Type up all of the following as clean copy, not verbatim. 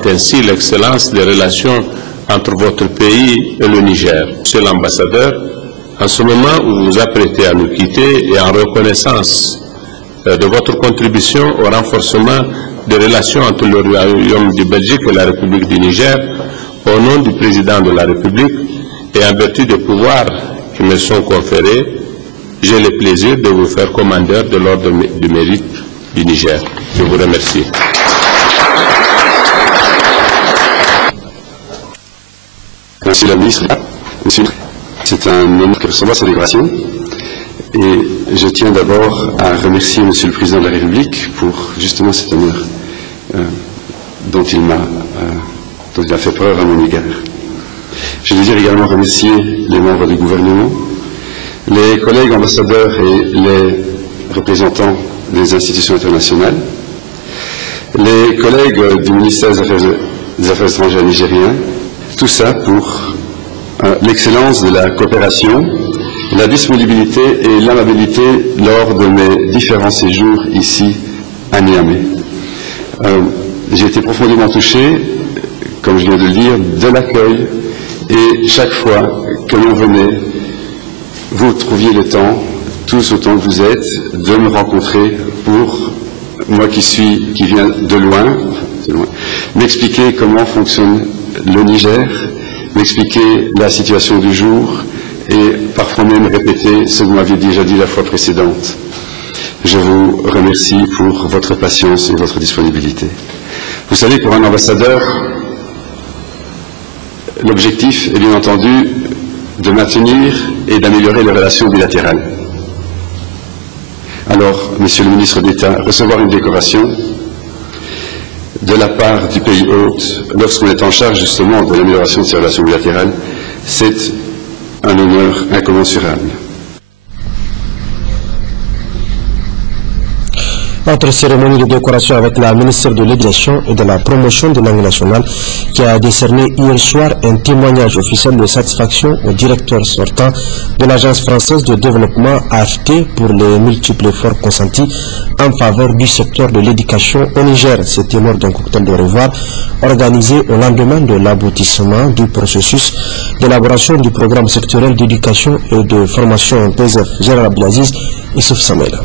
ainsi l'excellence des relations entre votre pays et le Niger. Monsieur l'ambassadeur, en ce moment où vous vous apprêtez à nous quitter et en reconnaissance de votre contribution au renforcement des relations entre le Royaume de Belgique et la République du Niger, au nom du président de la République et en vertu des pouvoirs qui me sont conférés, j'ai le plaisir de vous faire commandeur de l'ordre du mérite du Niger. Je vous remercie. Monsieur le ministre, c'est un honneur de recevoir cette déclaration et je tiens d'abord à remercier Monsieur le Président de la République pour justement cet honneur dont il a fait preuve à mon égard. Je désire également remercier les membres du gouvernement, les collègues ambassadeurs et les représentants des institutions internationales, les collègues du ministère des Affaires étrangères nigérien, tout ça pour l'excellence de la coopération, la disponibilité et l'amabilité lors de mes différents séjours ici à Niamey. J'ai été profondément touché, comme je viens de le dire, de l'accueil et chaque fois que l'on venait, vous trouviez le temps, tous autant que vous êtes, de me rencontrer pour moi qui viens de loin, m'expliquer comment fonctionne le Niger, m'expliquer la situation du jour et parfois même répéter ce que vous m'aviez déjà dit la fois précédente. Je vous remercie pour votre patience et votre disponibilité. Vous savez, pour un ambassadeur, l'objectif est bien entendu de maintenir et d'améliorer les relations bilatérales. Alors, Monsieur le ministre d'État, recevoir une décoration de la part du pays hôte, lorsqu'on est en charge justement de l'amélioration de ces relations bilatérales, c'est un honneur incommensurable. Autre cérémonie de décoration avec la ministre de l'Éducation et de la promotion de langue nationale qui a décerné hier soir un témoignage officiel de satisfaction au directeur sortant de l'Agence française de développement AFD pour les multiples efforts consentis en faveur du secteur de l'éducation au Niger. C'était lors d'un cocktail de revoir organisé au lendemain de l'aboutissement du processus d'élaboration du programme sectoriel d'éducation et de formation PSF. Gérard Abdelaziz et Souf Samel.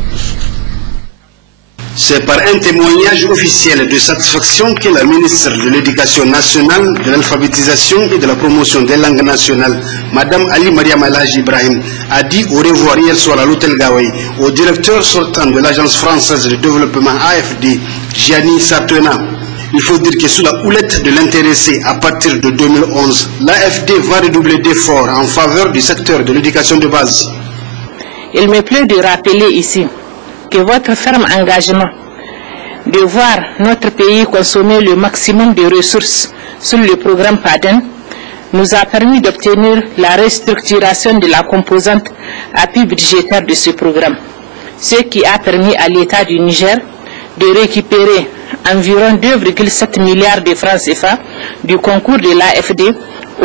C'est par un témoignage officiel de satisfaction que la ministre de l'Éducation nationale, de l'alphabétisation et de la promotion des langues nationales, Madame Ali Mariam Alhaji Ibrahim, a dit au revoir hier soir à l'hôtel Gawai au directeur sortant de l'Agence française de développement AFD, Gianni Sartena. Il faut dire que sous la houlette de l'intéressé à partir de 2011, l'AFD va redoubler d'efforts en faveur du secteur de l'éducation de base. Il me plaît de rappeler ici que votre ferme engagement de voir notre pays consommer le maximum de ressources sur le programme PADEN nous a permis d'obtenir la restructuration de la composante appui budgétaire de ce programme, ce qui a permis à l'État du Niger de récupérer environ 2,7 milliards de francs CFA du concours de l'AFD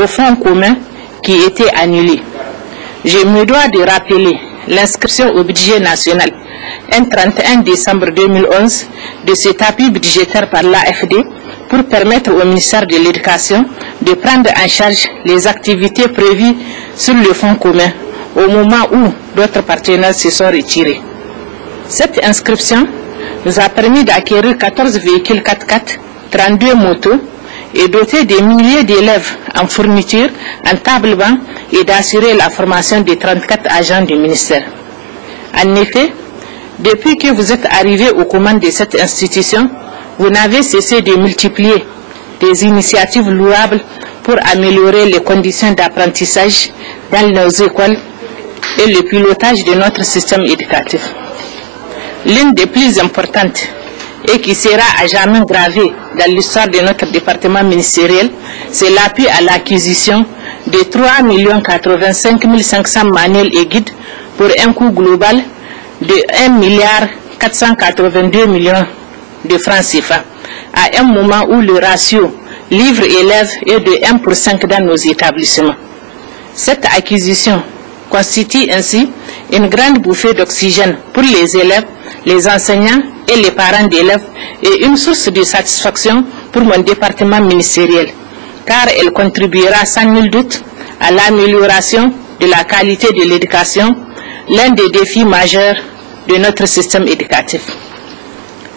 au fonds commun qui était annulé. Je me dois de rappeler l'inscription au budget national un 31 décembre 2011 de cet appui budgétaire par l'AFD pour permettre au ministère de l'Éducation de prendre en charge les activités prévues sur le fonds commun au moment où d'autres partenaires se sont retirés. Cette inscription nous a permis d'acquérir 14 véhicules 4x4, 32 motos et doter des milliers d'élèves en fournitures, en table-banc et d'assurer la formation des 34 agents du ministère. En effet, depuis que vous êtes arrivé aux commandes de cette institution, vous n'avez cessé de multiplier des initiatives louables pour améliorer les conditions d'apprentissage dans nos écoles et le pilotage de notre système éducatif. L'une des plus importantes et qui sera à jamais gravée dans l'histoire de notre département ministériel, c'est l'appui à l'acquisition de 3 085 500 manuels et guides pour un coût global de 1 482 millions de francs CFA, à un moment où le ratio livre-élève est de 1 pour 5 dans nos établissements. Cette acquisition constitue ainsi une grande bouffée d'oxygène pour les élèves, les enseignants et les parents d'élèves et une source de satisfaction pour mon département ministériel, car elle contribuera sans nul doute à l'amélioration de la qualité de l'éducation, l'un des défis majeurs de notre système éducatif.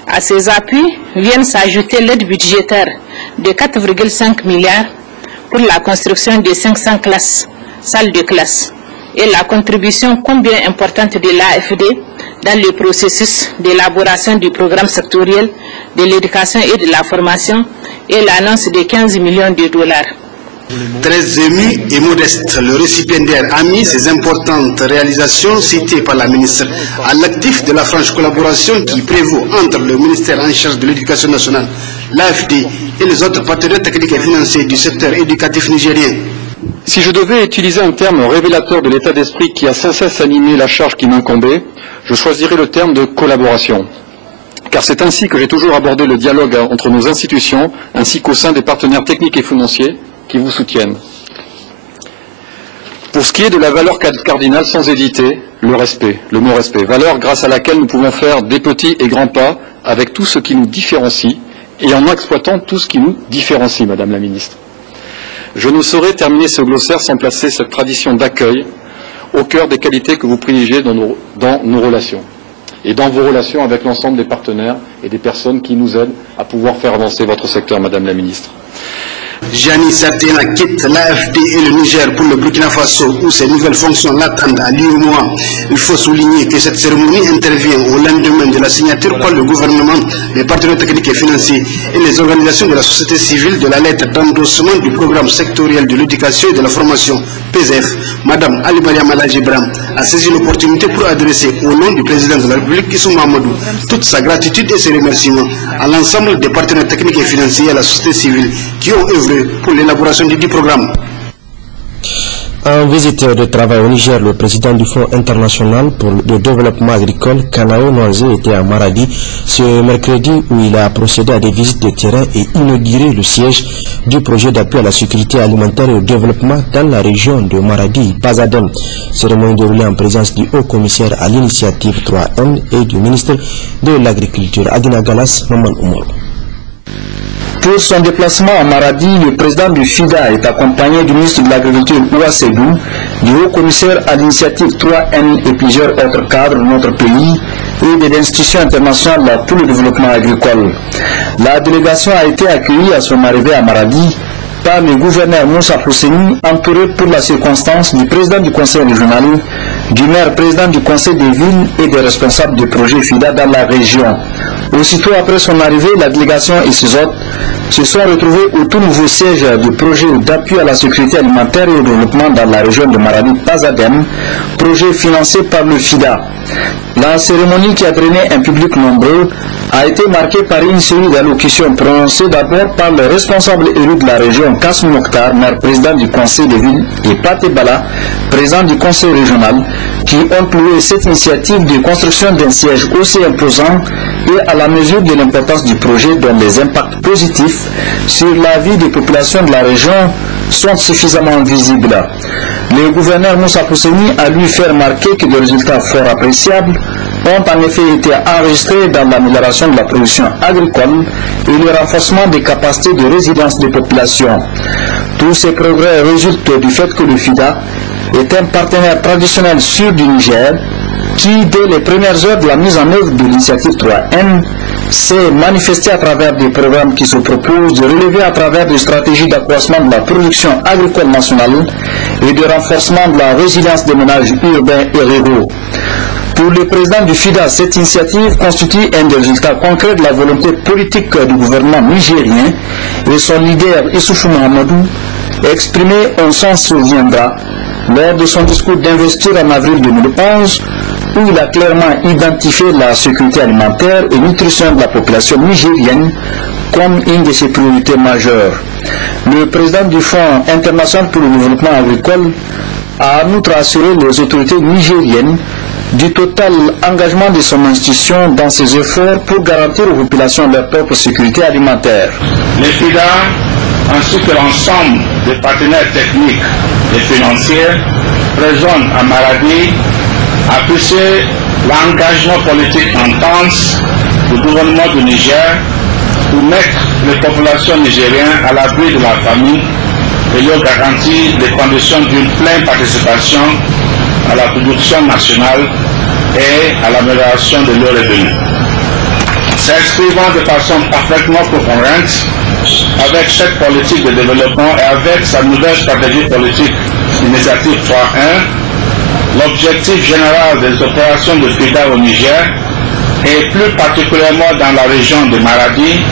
À ces appuis viennent s'ajouter l'aide budgétaire de 4,5 milliards pour la construction de 500 salles de classe et la contribution combien importante de l'AFD dans le processus d'élaboration du programme sectoriel de l'éducation et de la formation et l'annonce de 15 millions de dollars. Très ému et modeste, le récipiendaire a mis ces importantes réalisations citées par la ministre à l'actif de la franche collaboration qui prévaut entre le ministère en charge de l'éducation nationale, l'AFD et les autres partenaires techniques et financiers du secteur éducatif nigérien. Si je devais utiliser un terme révélateur de l'état d'esprit qui a sans cesse animé la charge qui m'incombait, je choisirais le terme de collaboration. Car c'est ainsi que j'ai toujours abordé le dialogue entre nos institutions ainsi qu'au sein des partenaires techniques et financiers qui vous soutiennent. Pour ce qui est de la valeur cardinale, sans hésiter, le respect, le mot respect, valeur grâce à laquelle nous pouvons faire des petits et grands pas avec tout ce qui nous différencie et en exploitant tout ce qui nous différencie, Madame la Ministre. Je ne saurais terminer ce glossaire sans placer cette tradition d'accueil au cœur des qualités que vous privilégiez dans nos relations et dans vos relations avec l'ensemble des partenaires et des personnes qui nous aident à pouvoir faire avancer votre secteur, Madame la Ministre. Gianni Sartena quitte l'AFD et le Niger pour le Burkina Faso où ses nouvelles fonctions l'attendent à l'UEMOA. Il faut souligner que cette cérémonie intervient au lendemain de la signature par le gouvernement, les partenaires techniques et financiers et les organisations de la société civile de la lettre d'endossement du programme sectoriel de l'éducation et de la formation, PSF. Madame Ali Mariam Alhaji Ibrahim a saisi l'opportunité pour adresser au nom du président de la République, Issou Mahamadou, toute sa gratitude et ses remerciements à l'ensemble des partenaires techniques et financiers et à la société civile qui ont œuvré pour l'élaboration du programme. En visite de travail au Niger, le président du Fonds international pour le développement agricole, Kanao Noazé, était à Maradi ce mercredi où il a procédé à des visites de terrain et inauguré le siège du projet d'appui à la sécurité alimentaire et au développement dans la région de Maradi-Pazadem. Cérémonie déroulée en présence du haut commissaire à l'initiative 3N et du ministre de l'Agriculture, Adina Galas Maman Oumar. Pour son déplacement à Maradi, le président du FIDA est accompagné du ministre de l'Agriculture Ouasségou, du haut-commissaire à l'initiative 3N et plusieurs autres cadres de notre pays et des institutions internationales pour le développement agricole. La délégation a été accueillie à son arrivée à Maradi par le gouverneur Moussa Pousseni, entouré pour la circonstance du président du conseil régional, du maire président du conseil des villes et des responsables du projet FIDA dans la région. Aussitôt après son arrivée, la délégation et ses hôtes se sont retrouvés au tout nouveau siège du projet d'appui à la sécurité alimentaire et au développement dans la région de Maradi-Pazadem, projet financé par le FIDA. La cérémonie qui a drainé un public nombreux a été marquée par une série d'allocutions prononcées d'abord par le responsable élu de la région, Kassim Mokhtar, maire président du conseil des villes, et Paté Bala, président du conseil régional, qui ont loué cette initiative de construction d'un siège aussi imposant et à la mesure de l'importance du projet dont les impacts positifs sur la vie des populations de la région sont suffisamment visibles. Le gouverneur Moussa Pousseni a lui fait remarquer que des résultats fort appréciables ont en effet été enregistrés dans l'amélioration de la production agricole et le renforcement des capacités de résilience des populations. Tous ces progrès résultent du fait que le FIDA est un partenaire traditionnel sûr du Niger qui, dès les premières heures de la mise en œuvre de l'initiative 3N, s'est manifesté à travers des programmes qui se proposent de relever à travers des stratégies d'accroissement de la production agricole nationale et de renforcement de la résilience des ménages urbains et ruraux. Pour le président du FIDA, cette initiative constitue un des résultats concrets de la volonté politique du gouvernement nigérien et son leader Issoufou Mahamadou, exprimé, on s'en souviendra, lors de son discours d'investiture en avril 2011, où il a clairement identifié la sécurité alimentaire et nutrition de la population nigérienne comme une de ses priorités majeures. Le président du Fonds international pour le développement agricole a en outre assuré les autorités nigériennes du total engagement de son institution dans ses efforts pour garantir aux populations leur propre sécurité alimentaire. Le FIDA, ainsi que l'ensemble des partenaires techniques et financiers présents à Maradi, apprécie l'engagement politique intense du gouvernement du Niger pour mettre les populations nigériennes à l'abri de la famine et leur garantir les conditions d'une pleine participation à la production nationale et à l'amélioration de leurs revenus. S'inscrivant de façon parfaitement cohérente avec cette politique de développement et avec sa nouvelle stratégie politique initiative 3.1, l'objectif général des opérations de FIDA au Niger, et plus particulièrement dans la région de Maradi,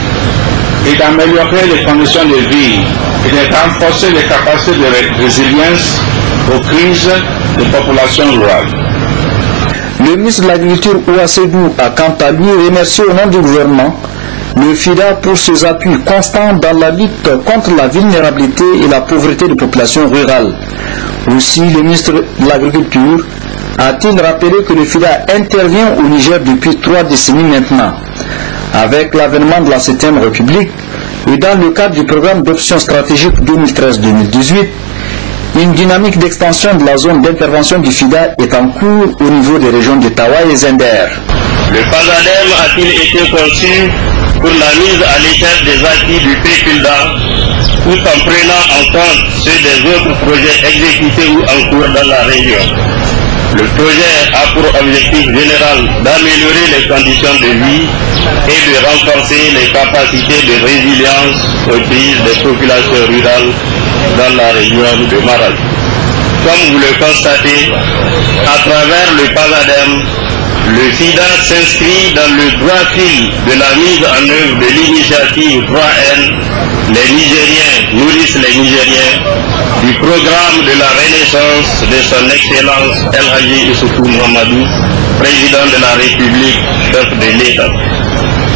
est d'améliorer les conditions de vie et de renforcer les capacités de résilience aux crises des populations rurales. Le ministre de l'Agriculture, Ouassedou, a quant à lui remercié au nom du gouvernement le FIDA pour ses appuis constants dans la lutte contre la vulnérabilité et la pauvreté des populations rurales. Aussi, le ministre de l'Agriculture a-t-il rappelé que le FIDA intervient au Niger depuis 3 décennies maintenant. Avec l'avènement de la 7e République et dans le cadre du programme d'option stratégique 2013-2018, une dynamique d'extension de la zone d'intervention du FIDA est en cours au niveau des régions de Tawa et Zender. Le PASADEM a-t-il été conçu pour la mise à l'échelle des acquis du PFILDA, tout en prenant en compte ceux des autres projets exécutés ou en cours dans la région? Le projet a pour objectif général d'améliorer les conditions de vie et de renforcer les capacités de résilience aux crises des populations rurales dans la région de Maradi. Comme vous le constatez, à travers le PASADEM, le FIDA s'inscrit dans le droit fil de la mise en œuvre de l'initiative 3N, les Nigériens nourrissent les Nigériens, du programme de la renaissance de son Excellence El Hadji Issoufou Mahamadou, président de la République, chef de l'État.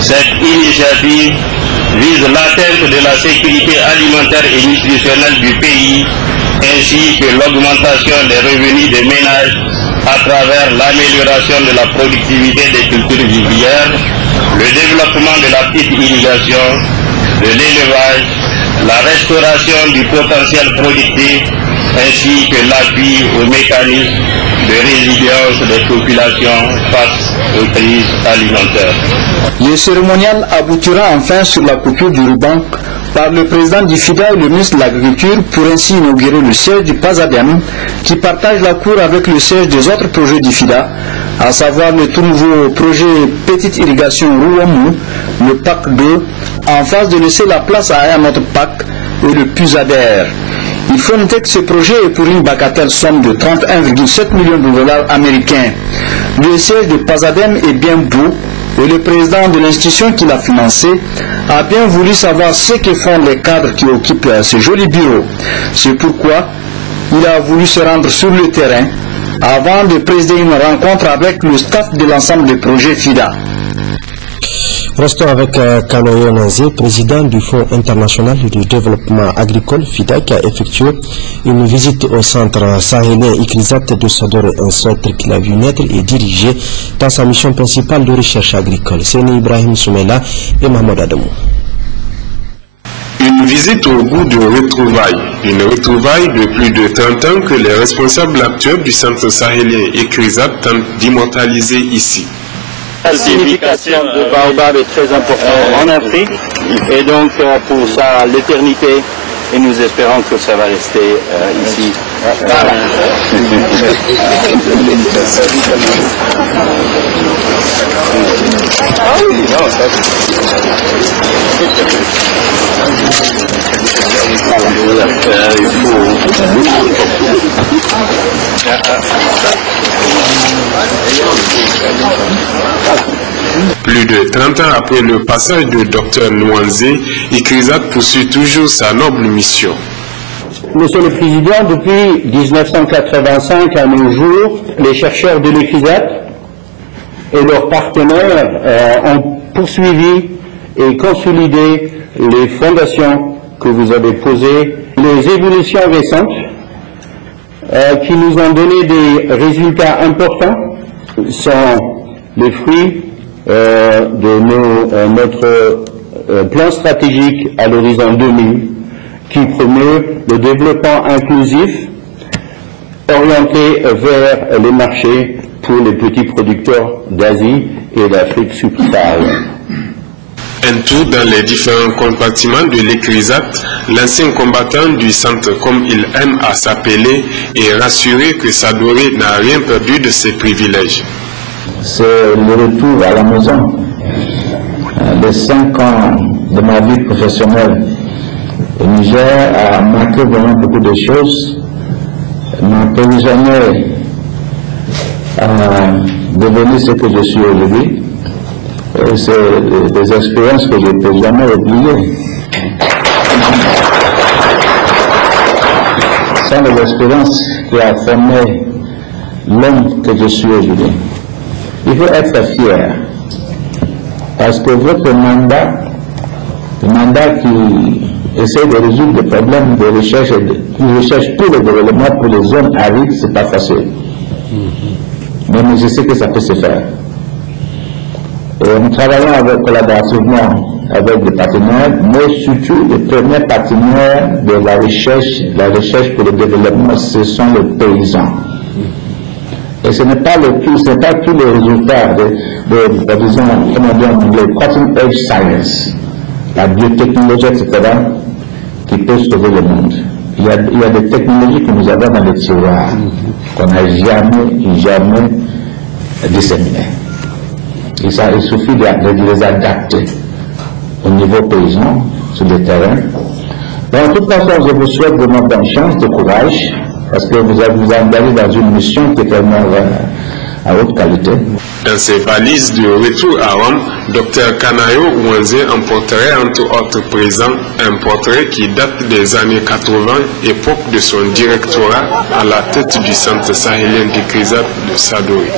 Cette initiative vise l'atteinte de la sécurité alimentaire et nutritionnelle du pays, ainsi que l'augmentation des revenus des ménages à travers l'amélioration de la productivité des cultures vivrières, le développement de la petite irrigation, de l'élevage, la restauration du potentiel productif, ainsi que l'appui aux mécanismes de résilience des populations face aux crises alimentaires. Le cérémonial aboutira enfin sur la coupure du ruban par le président du FIDA et le ministre de l'Agriculture pour ainsi inaugurer le siège du PASADEM qui partage la cour avec le siège des autres projets du FIDA, à savoir le tout nouveau projet Petite Irrigation Rouamou, le PAC 2, en phase de laisser la place à un autre PAC et le PUSADER. Il faut noter que ce projet est pour une bagatelle somme de 31,7 millions de dollars américains. Le siège de PASADEM est bien beau et le président de l'institution qui l'a financé a bien voulu savoir ce que font les cadres qui occupent ce joli bureau. C'est pourquoi il a voulu se rendre sur le terrain avant de présider une rencontre avec le staff de l'ensemble des projets FIDA. Restons avec Kanoye Nanzé, président du Fonds international de développement agricole FIDA, qui a effectué une visite au centre sahélien Ikrizat de Sadore, un centre qu'il a vu naître et dirigé dans sa mission principale de recherche agricole. C'est Ibrahim Soumela et Mahmoud Adamou. Une visite au goût de retrouvailles. Une retrouvaille de plus de 30 ans que les responsables actuels du centre sahélien Ikrizat tentent d'immortaliser ici. La signification de Baobab est très importante en Afrique et donc pour ça l'éternité, et nous espérons que ça va rester ici. Voilà. Plus de 30 ans après le passage de Dr Nwanzé, Ikrizat poursuit toujours sa noble mission. Monsieur le Président, depuis 1985 à nos jours, les chercheurs de l'Ikrizat et leurs partenaires ont poursuivi et consolidé les fondations que vous avez posées. Les évolutions récentes qui nous ont donné des résultats importants sont les fruits de notre plan stratégique à l'horizon 2000 qui promeut le développement inclusif orienté vers les marchés pour les petits producteurs d'Asie et d'Afrique subsaharienne. Un tour dans les différents compartiments de l'ECRISAT, l'ancien combattant du centre, comme il aime à s'appeler, est rassuré que Sadoré n'a rien perdu de ses privilèges. C'est le retour à la maison. Les 5 ans de ma vie professionnelle au Niger a marqué vraiment beaucoup de choses, m'a emprisonné à devenir ce que je suis aujourd'hui. C'est des expériences que je ne peux jamais oublier. C'est des expériences qui a formé l'homme que je suis aujourd'hui. Il faut être fier, parce que votre mandat, le mandat qui essaie de résoudre des problèmes de recherche, qui recherche tout le développement pour les zones arides, c'est pas facile. Mais je sais que ça peut se faire. Et nous travaillons collaborativement avec des partenaires, mais surtout les premiers partenaires de la recherche pour le développement, ce sont les paysans. Et ce n'est pas tous les résultats disons, comment dire en anglais, cutting edge science, la biotechnologie, etc., qui peut sauver le monde. Il y a des technologies que nous avons dans les tiroirs, qu'on n'a jamais disséminées. Il suffit de les adapter au niveau paysan, sur le terrain. De toute façon, je vous souhaite vraiment bonne chance, de courage, parce que vous vous engagez dans une mission qui est vraiment à haute qualité. Dans ses valises de retour à Rome, Dr Kanayo Ouanze emporterait entre autres présents un portrait qui date des années 80, époque de son directorat à la tête du centre sahélien d'ECRISAT de Sadoré.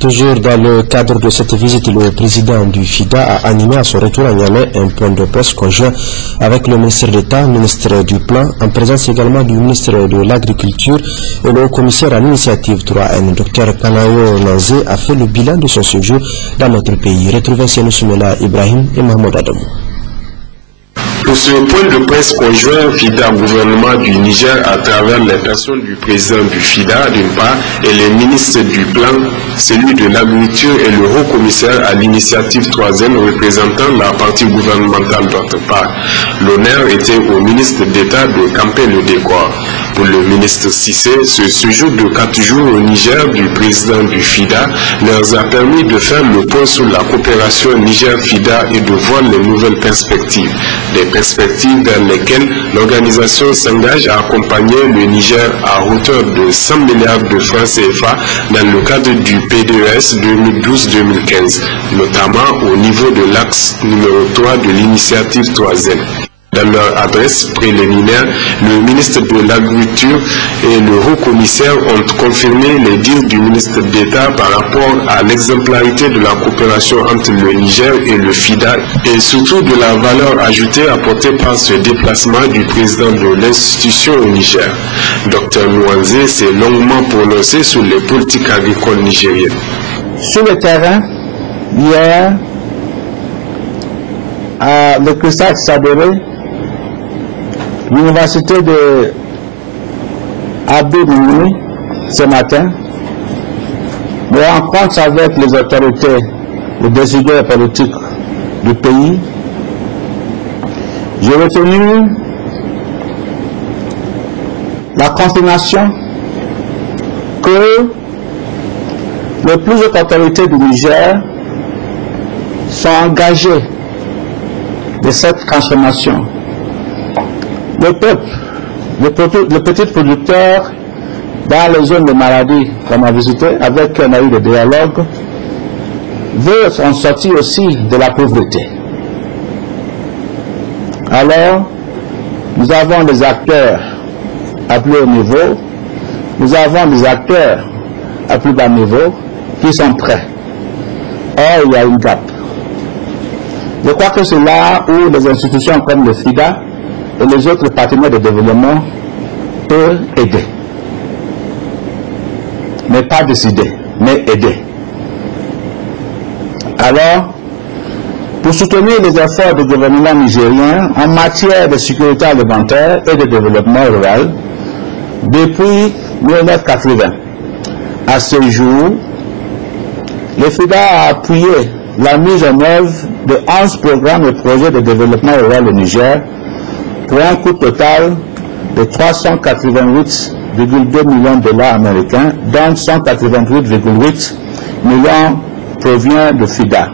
Toujours dans le cadre de cette visite, le président du FIDA a animé à son retour à Niamey un point de presse conjoint avec le ministre d'État, ministre du Plan, en présence également du ministre de l'Agriculture et le commissaire à l'initiative 3N. Dr Kanayo Ouanze a fait le bilan de son séjour dans notre pays. Retrouvez Sénou Soumela Ibrahim et Mahmoud Adamou. Pour ce point de presse conjoint, FIDA gouvernement du Niger à travers les personnes du président du FIDA d'une part et les ministres du Plan, celui de l'Agriculture et le haut commissaire à l'initiative 3N représentant la partie gouvernementale d'autre part. L'honneur était au ministre d'État de camper le décor. Pour le ministre Cissé, ce séjour de 4 jours au Niger du président du FIDA leur a permis de faire le point sur la coopération Niger-FIDA et de voir les nouvelles perspectives. Des perspectives dans lesquelles l'organisation s'engage à accompagner le Niger à hauteur de 100 milliards de francs CFA dans le cadre du PDES 2012-2015, notamment au niveau de l'axe numéro 3 de l'initiative 3N. Dans leur adresse préliminaire, le ministre de l'Agriculture et le haut commissaire ont confirmé les dires du ministre d'État par rapport à l'exemplarité de la coopération entre le Niger et le FIDA et surtout de la valeur ajoutée apportée par ce déplacement du président de l'institution au Niger. Dr Ouanze s'est longuement prononcé sur les politiques agricoles nigériennes. Sur le terrain, hier, à l'ECRISAT Sadoré, l'université de Abdou-Mouni, ce matin, me rencontre avec les autorités, les décideurs politiques du pays. J'ai retenu la confirmation que les plus hautes autorités du Niger sont engagées de cette transformation. Le peuple, le petit producteur dans les zones de maladie qu'on a visité, avec qui on a eu des dialogues, veut en sortir aussi de la pauvreté. Alors, nous avons des acteurs à plus haut niveau, nous avons des acteurs à plus bas niveau qui sont prêts. Or, il y a une gap. Je crois que c'est là où les institutions comme le FIDA et les autres partenaires de développement peuvent aider. Mais pas décider, mais aider. Alors, pour soutenir les efforts du gouvernement nigérien en matière de sécurité alimentaire et de développement rural, depuis 1980 à ce jour, le FIDA a appuyé la mise en œuvre de 11 programmes et projets de développement rural au Niger pour un coût total de 388,2 millions de dollars américains, dont 188,8 millions provient de FIDA.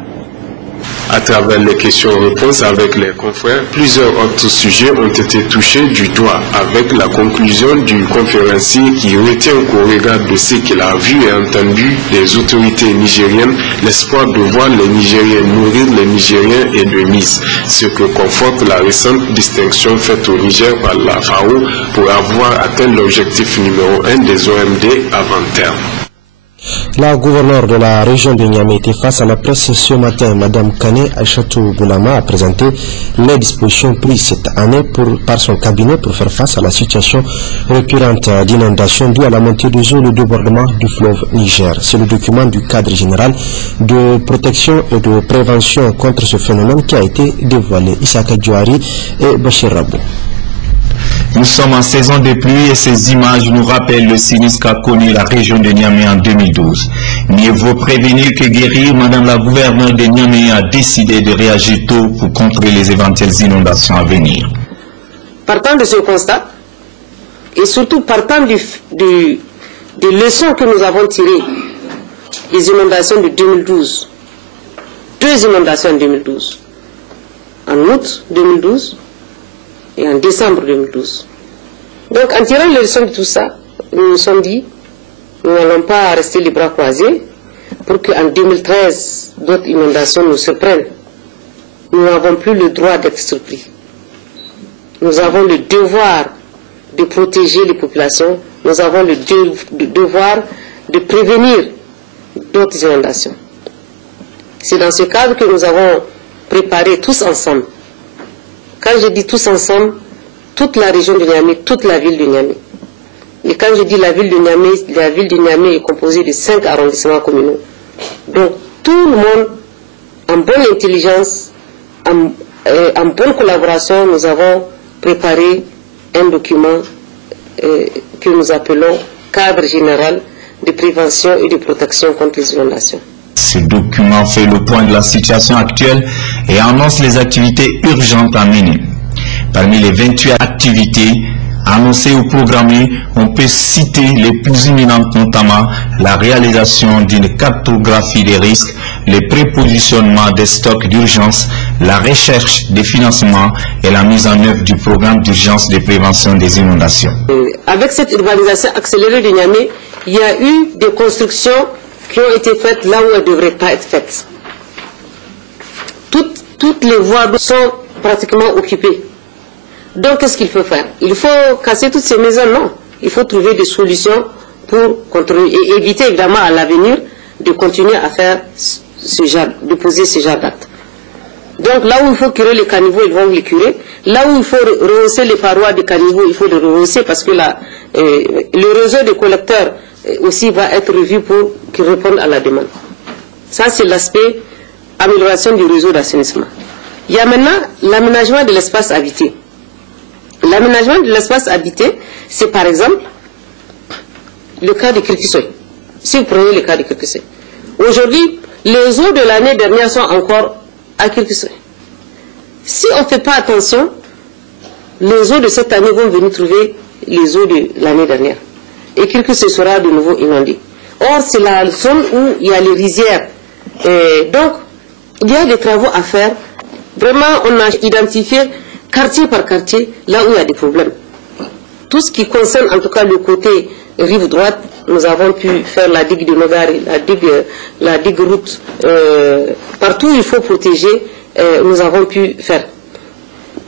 À travers les questions-réponses avec les confrères, plusieurs autres sujets ont été touchés du doigt avec la conclusion du conférencier qui retient qu'au regard de ce qu'il a vu et entendu des autorités nigériennes, l'espoir de voir les Nigériens nourrir les Nigériens est de mise, ce que conforte la récente distinction faite au Niger par la FAO pour avoir atteint l'objectif numéro 1 des OMD avant terme. La gouverneure de la région de Niamey était face à la presse ce matin. Madame Kane Aïchatou Boulama a présenté les dispositions prises cette année par son cabinet pour faire face à la situation récurrente d'inondation due à la montée des eaux et le débordement du fleuve Niger. C'est le document du cadre général de protection et de prévention contre ce phénomène qui a été dévoilé. Issaka Djouari et Bachir Rabou. Nous sommes en saison de pluie et ces images nous rappellent le sinistre qu'a connu la région de Niamey en 2012. Mieux vaut prévenir que guérir. Madame la gouverneure de Niamey a décidé de réagir tôt pour contrer les éventuelles inondations à venir. Partant de ce constat, et surtout partant des leçons que nous avons tirées des inondations de 2012, deux inondations en 2012, en août 2012, et en décembre 2012. Donc en tirant les leçons de tout ça, nous nous sommes dit, nous n'allons pas rester les bras croisés pour qu'en 2013, d'autres inondations nous surprennent. Nous n'avons plus le droit d'être surpris. Nous avons le devoir de protéger les populations, nous avons le devoir de prévenir d'autres inondations. C'est dans ce cadre que nous avons préparé tous ensemble. Quand je dis tous ensemble, toute la région de Niamey, toute la ville de Niamey. Et quand je dis la ville de Niamey est composée de 5 arrondissements communaux. Donc tout le monde, en bonne intelligence, en bonne collaboration, nous avons préparé un document que nous appelons cadre général de prévention et de protection contre les inondations. Ce document fait le point de la situation actuelle et annonce les activités urgentes à mener. Parmi les 28 activités annoncées ou programmées, on peut citer les plus imminentes, notamment la réalisation d'une cartographie des risques, le prépositionnement des stocks d'urgence, la recherche des financements et la mise en œuvre du programme d'urgence de prévention des inondations. Avec cette urbanisation accélérée de Niamey, il y a eu des constructions qui ont été faites là où elles ne devraient pas être faites. Toutes les voies sont pratiquement occupées. Donc qu'est-ce qu'il faut faire? Il faut casser toutes ces maisons? Non. Il faut trouver des solutions pour contrôler et éviter évidemment à l'avenir de continuer à faire de poser ce genre d'actes. Donc là où il faut curer les caniveaux, ils vont les curer. Là où il faut rehausser les parois des caniveaux, il faut les rehausser parce que le réseau des collecteurs aussi va être revu pour qu'ils répondent à la demande. Ça, c'est l'aspect amélioration du réseau d'assainissement. Il y a maintenant l'aménagement de l'espace habité. L'aménagement de l'espace habité, c'est par exemple le cas de Kirkisoy. Si vous prenez le cas de Kirkisoy. Aujourd'hui, les eaux de l'année dernière sont encore à Kirkisoy. Si on ne fait pas attention, les eaux de cette année vont venir trouver les eaux de l'année dernière. Et Kirkisoy sera de nouveau inondé. Or, c'est la zone où il y a les rizières. Donc, il y a des travaux à faire. Vraiment, on a identifié quartier par quartier là où il y a des problèmes. Tout ce qui concerne en tout cas le côté rive droite, nous avons pu faire la digue de Nogari, la digue route. Partout où il faut protéger, nous avons pu faire.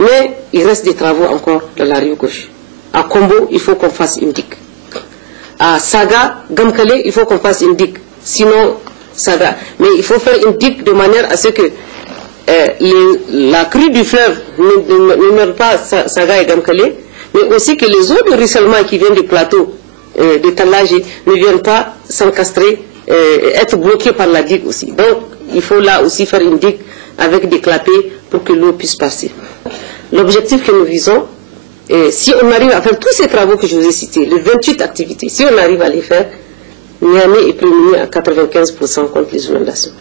Mais il reste des travaux encore dans la rive gauche. À Kombo, il faut qu'on fasse une digue. À Saga, Gamkale, il faut qu'on fasse une digue. Sinon, Saga. Mais il faut faire une digue de manière à ce que la crue du fleuve ne meurt pas Saga et Gamkale, mais aussi que les eaux de ruissellement qui viennent des plateaux de Talagé ne viennent pas s'encastrer, être bloquées par la digue aussi. Donc, il faut là aussi faire une digue avec des clapets pour que l'eau puisse passer. L'objectif que nous visons, si on arrive à faire tous ces travaux que je vous ai cités, les 28 activités, si on arrive à les faire, Niamey est prévenu à 95% contre les inondations.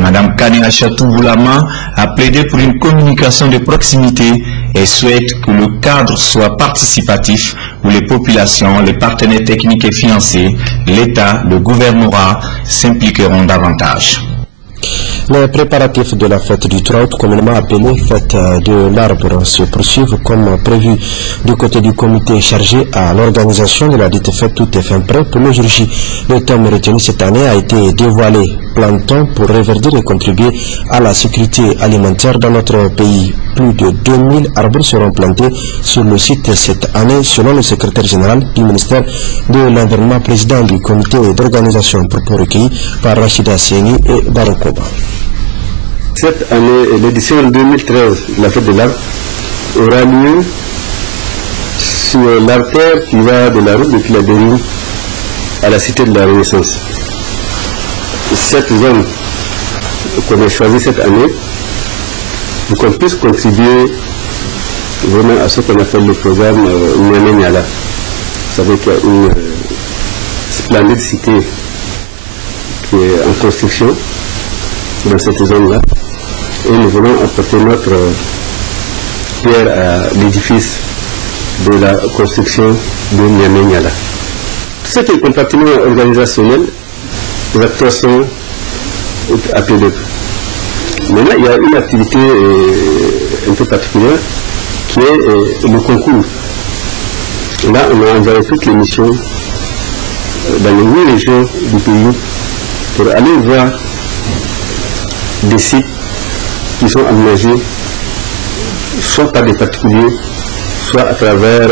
Madame Kane Achatou Boulama a plaidé pour une communication de proximité et souhaite que le cadre soit participatif où les populations, les partenaires techniques et financiers, l'État, le gouvernorat s'impliqueront davantage. Les préparatifs de la fête du 3 août, communément appelée fête de l'arbre, se poursuivent comme prévu du côté du comité chargé à l'organisation de la dite fête. Tout est fin prêt pour le jour J. Le thème retenu cette année a été dévoilé, plantons pour reverdir et contribuer à la sécurité alimentaire dans notre pays. Plus de 2000 arbres seront plantés sur le site cette année, selon le secrétaire général du ministère de l'Environnement, président du comité d'organisation, propos recueillis par Rachida Sieni et Barokoba. Cette année, l'édition 2013 de la fête de l'arbre aura lieu sur l'artère qui va de la route depuis la Dérive à la cité de la Renaissance. Cette zone qu'on a choisie cette année pour qu'on puisse contribuer vraiment à ce qu'on appelle le programme Niamey Niala. Vous savez qu'il y a une splendide cité qui est en construction dans cette zone-là. Et nous voulons apporter notre pierre à l'édifice de la construction de Niamey Niala. Tout ce qui est compartiment organisationnel, les acteurs sont appelés. Maintenant, il y a une activité un peu particulière qui est le concours. Là, on a envoyé toutes les missions dans les 8 régions du pays pour aller voir des sites qui sont aménagés soit par des particuliers, soit à travers